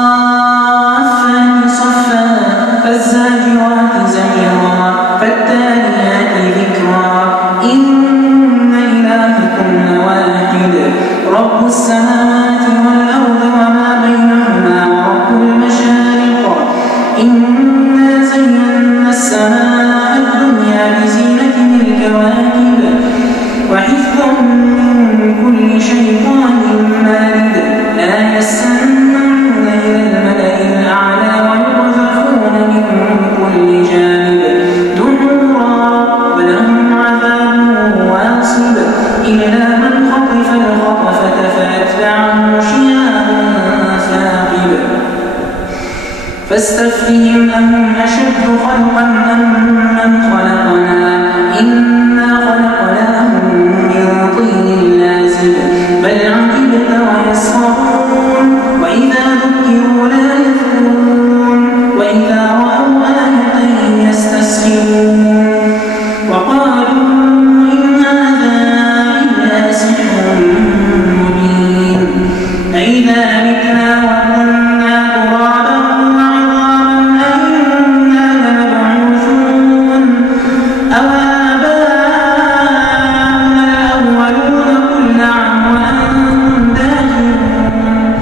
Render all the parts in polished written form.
والصافات صفا فالزاجرات زجرا فالتاليات ذكرا إن إلهكم لواحد رب السماوات والأرض وما بينهما ورب المشارق إنا زينا السماء الدنيا بزينة الكواكب وحفظا من كل شيطان مارد لا يسمعون إلى الملأ الأعلى ويقذفون من كل جانب دحورا ولهم عذاب واصب إلا من خطف الخطفة فأتبعه شهاب ثاقب فاستفتهم أهم أشد خلقا أم من خلقنا إنا خلقناهم من طين لازب بل عجبت ويسخرون وإذا ذكروا لا يذكرون وإذا رأوا آية يستسخرون وقالوا إن هذا إلا سحر مبين أإذا متنا وكنا ترابا وعظاما أإنا لمبعوثون أو آباؤنا الأولون قل نعم وأنتم داخرون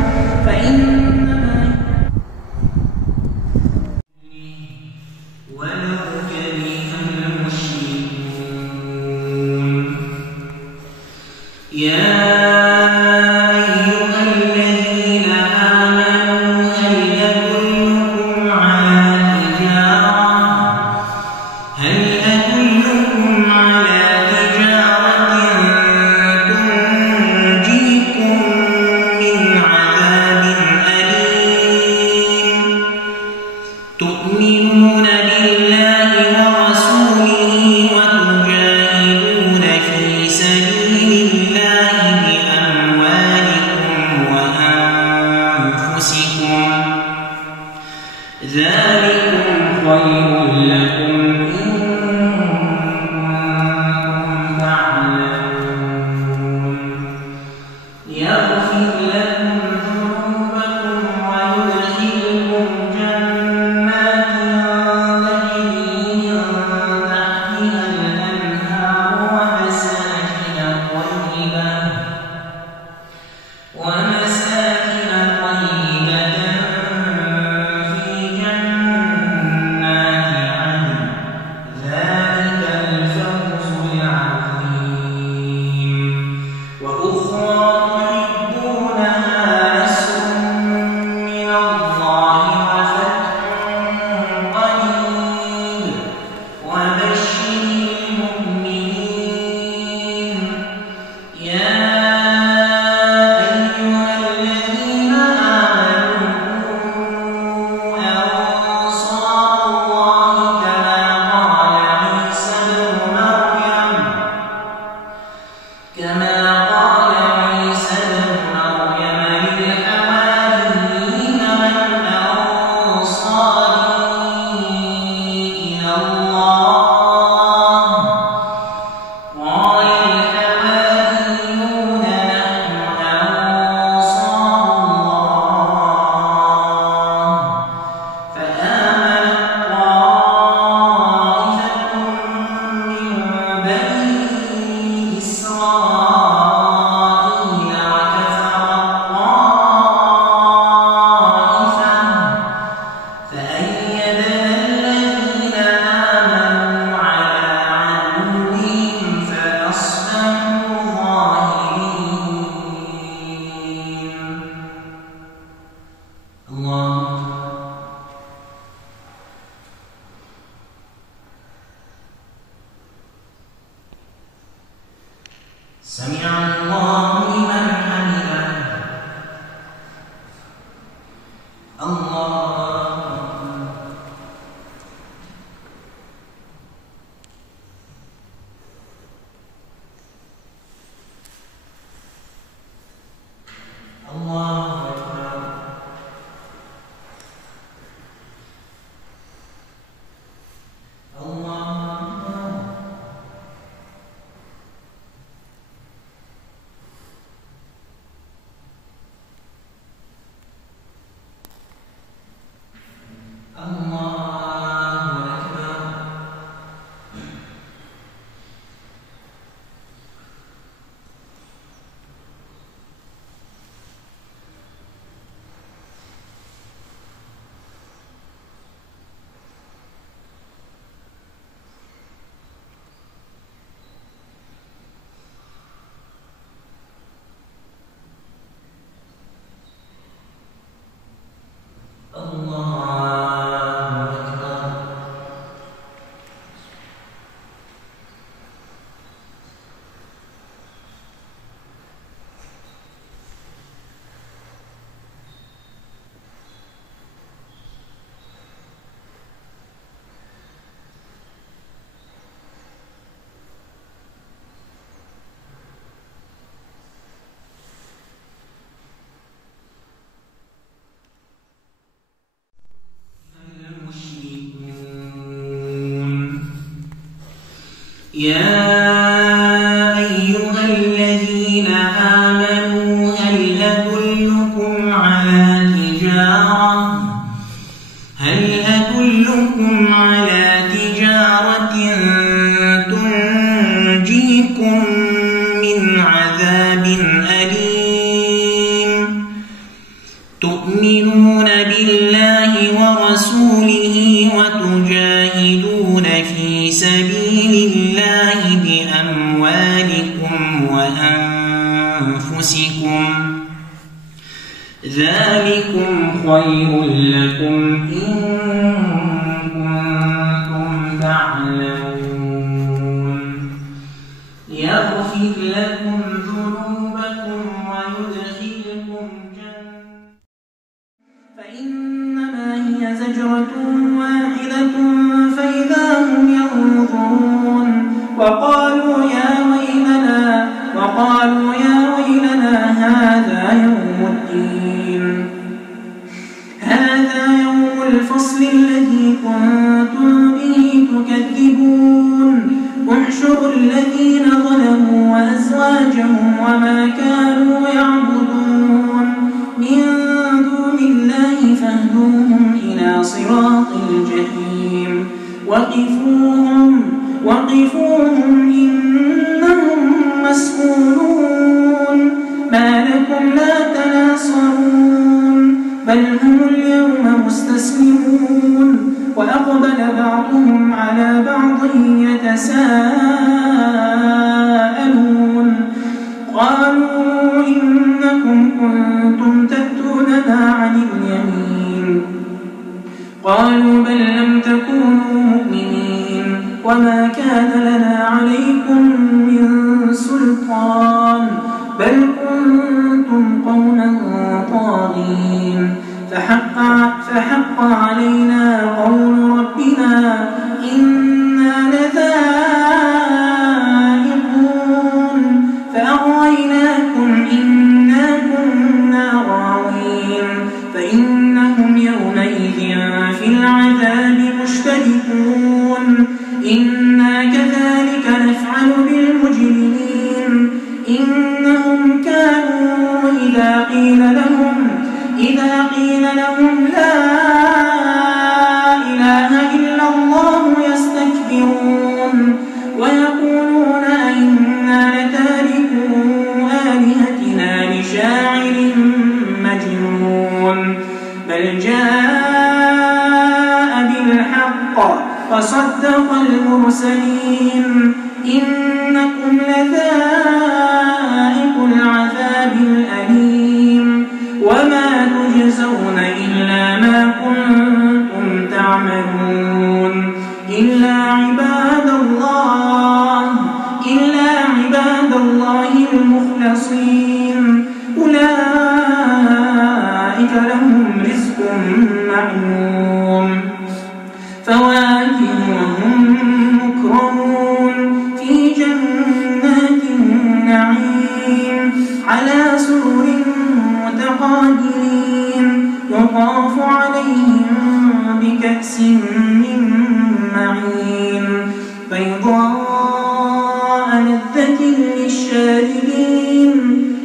فإنما ولو كره المشركون يا أيها الذين آمنوا هل أدلكم على تجارة تنجيكم من عذاب أليم تؤمنون بالله ورسوله وتجاهدون في سبيل الله بأموالكم وأنفسكم ذلكم خير لكم إن كنتم تعلمون يغفر لكم ذنوبكم ويدخلكم جنات تجري من تحتها الأنهار ومساكن طيبة في جنات يا أيها الذين آمنوا هل أدلكم على تجارة تنجيكم من عذاب أليم تؤمنون بالله ورسوله وتجاهدون في سبيل الله بأموالكم وأنفسكم ذلكم خير لكم إن كنتم تعلمون يغفر لكم ذنوبكم ويدخلكم جنات فإنما هي زجرة واحدة فإذا هم ينظرون وقالوا يا ويلنا هذا يوم الدين هذا يوم الفصل الذي كنتم به تكذبون احشروا الذين ظلموا وأزواجهم وما كانوا يعبدون من دون الله فاهدوهم إلى صراط الجحيم وقفوهم إنهم مسؤولون ما لكم لا تناصرون بل هم اليوم مستسلمون وأقبل بعضهم على بعض يتساءلون قالوا إنكم كنتم تأتوننا عن اليمين قالوا بل لم تكونوا مؤمنين وما كان لنا عليكم من سلطان بل كنتم قوما طاغين فحق علينا قول ربنا إنا لذائقون فأغويناكم إنا كنا غاوين فإنهم يومئذ في العذاب مشتركون إنا كذلك نفعل بالمجرمين إنهم كانوا إذا قيل لهم لا إله إلا الله يستكبرون ويقولون أئنا لتاركو آلهتنا لشاعر مجنون بل جاء بالحق وصدق المرسلين إنكم لذائق العذاب الأليم وما تجزون إلا فلهم رزق معلوم فواكه وهم مكرمون في جنات النعيم على سرر متقابلين يطاف عليهم بكأس من معين بيضاء لذة للشاربين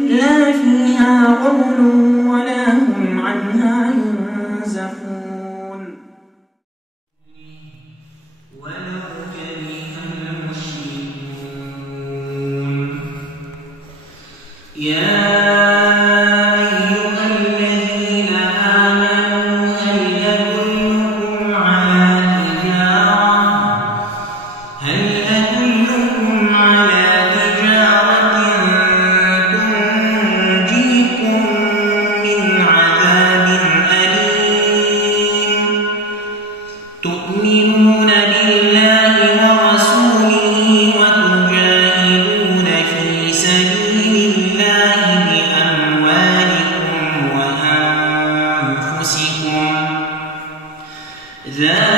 لا فيها غول ولا هم عنها ينزفون ولو كره المشركون تؤمنون بالله ورسوله وتجاهدون في سبيل الله بأموالكم وأنفسكم ذلك